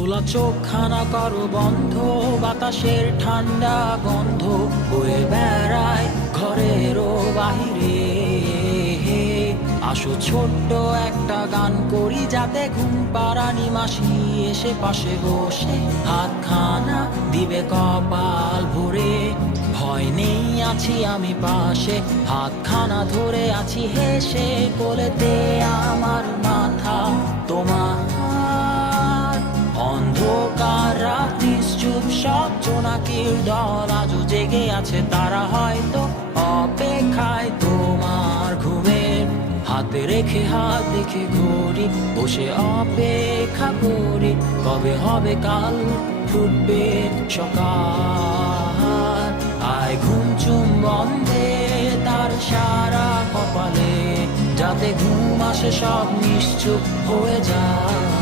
খোলা চোখখানা করো বন্ধ, বাতাসের ঠান্ডা গন্ধ বয়ে বেড়ায় ঘরেরও বাহিরে। আসো ছোট্ট একটা গান করি, যাতে ঘুম পাড়ানি মাসি এসে পাশে বসে হাতখানা দিবে কপাল ভরে। ভয় নেই, আছি আমি পাশে, হাতখানা ধরে আছি হেসে, কোলেতে আমার মাথা তোমার। অন্ধকার রাত্রি চুপ, সব জোনাকির দল আজও জেগে আছে, তারা হয়তো অপেক্ষায় তোমার ঘুমের। হাতে রেখে হাত দেখে ঘড়ি, বসে অপেক্ষা করি, কবে হবে কাল, ফুটবে সকাল। আয় ঘুম চুম বন্ধে তার সারা কপালে, যাতে ঘুম আসে সব নিশ্চুপ হয়ে যায়।